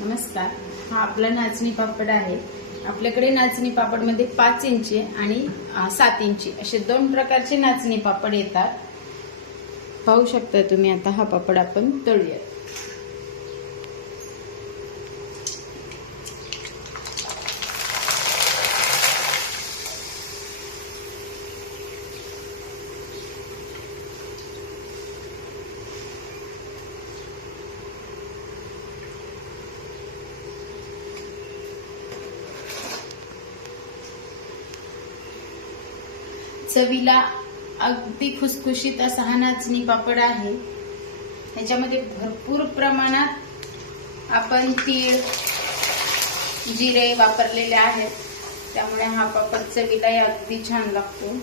नमस्कार, हा आपला नाचणी पापड आहे। आपल्याकडे नाचणी पापड मध्ये 5 इंची आणि 7 इंची असे 2 प्रकारचे नाचणी पापड येतात। पाहू शकता तुम्ही। आता हा पापड आपण तळूया। चवीला अगदी खुसखुशीत असा हा नाचणी पापड आहे। याच्यामध्ये भरपूर प्रमाणात आपण तीळ जिरे वापरलेले आहेत, त्यामुळे हा पापड चवीला अगदी छान लागतो।